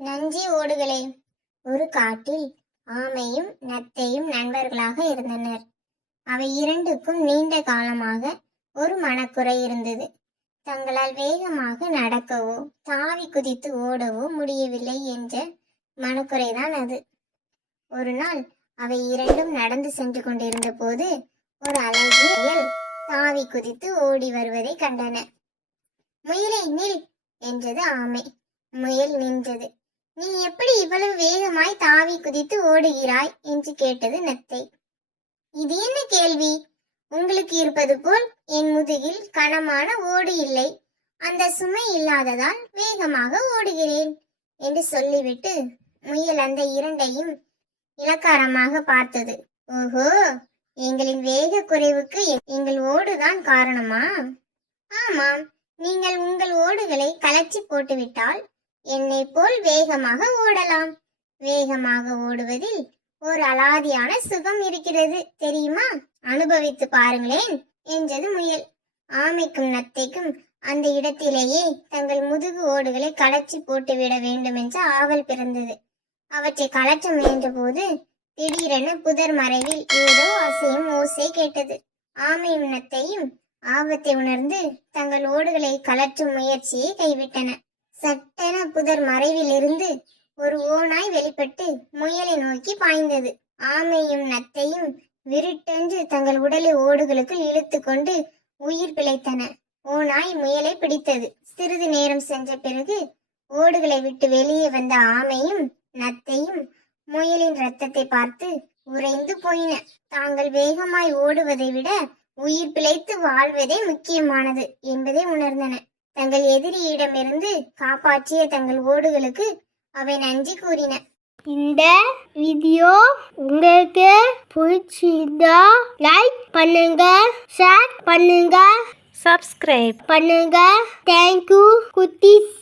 நன்றி ஓடுகளே. ஒரு காட்டில் ஆமையும் நத்தையும் நண்பர்களாக இருந்தனர். அவை இரண்டுக்கும் நீண்ட காலமாக ஒரு மனக்குறை இருந்தது. தங்களால் வேகமாக நடக்கவோ தாவி குதித்து ஓடவோ முடியவில்லை என்ற மனக்குறைதான் அது. ஒரு நாள் அவை இரண்டும் நடந்து சென்று கொண்டிருந்த போது ஒரு அழகிய முயல் தாவி குதித்து ஓடி வருவதை கண்டன. முயலை நில் என்றது ஆமை. முயல் நின்றது. நீ எப்படி இவ்வளவு வேகமாய் தாவி குதித்து ஓடுகிறாய் என்று கேட்டது நத்தை. இது என்ன கேள்வி? உங்களுக்கு இருப்பது போல் என் முதுகில் கனமான ஓடு இல்லை. அந்த சுமை இல்லாததால் வேகமாக ஓடுகிறேன் என்று சொல்லிவிட்டு முயல் அந்த இரண்டையும் இலக்காரமாக பார்த்தது. ஓஹோ, எங்களின் வேக குறைவுக்கு எங்கள் ஓடுதான் காரணமா? ஆமாம், நீங்கள் உங்கள் ஓடுகளை கலற்றி போட்டுவிட்டால் என்னை போல் வேகமாக ஓடலாம். வேகமாக ஓடுவதில் ஒரு அலாதியான சுகம் இருக்கிறது தெரியுமா? அனுபவித்து பாருங்களேன் என்றது முயல். ஆமைக்கும் நத்தைக்கும் அந்த இடத்திலேயே தங்கள் முதுகு ஓடுகளை கலற்றி போட்டுவிட வேண்டும் என்ற ஆவல் பிறந்தது. அவற்றை கலற்ற முயன்ற போது திடீரென புதர் மறைவில் ஏதோ அசையும் ஓசை கேட்டது. ஆமையும் நத்தையும் ஆபத்தை உணர்ந்து தங்கள் ஓடுகளை கலற்றும் முயற்சியை கைவிட்டன. சட்டென புதர் மறைவில் இருந்து ஒரு ஓநாய் வெளிப்பட்டு முயலை நோக்கி பாய்ந்தது. ஆமையும் நத்தையும் விருட்டென்று தங்கள் உடலை ஓடுகளுக்கு இழுத்து கொண்டு உயிர் பிழைத்தன. ஓநாய் முயலை பிடித்தது. சிறிது நேரம் சென்ற பிறகு ஓடுகளை விட்டு வெளியே வந்த ஆமையும் நத்தையும் முயலின் ரத்தத்தை பார்த்து உறைந்து போயின. தாங்கள் வேகமாய் ஓடுவதை விட உயிர் பிழைத்து வாழ்வதே முக்கியமானது என்பதை உணர்ந்தன. தங்கள் எதிரியிடமிருந்து காப்பாற்றிய தங்கள் ஓடுகளுக்கு அவை நன்றி கூறின. இந்த வீடியோ உங்களுக்கு பிடிச்சிருந்தா லைக் பண்ணுங்க, ஷேர் பண்ணுங்க, சப்ஸ்கிரைப் பண்ணுங்க. தேங்க்யூ குட்டீஸ்.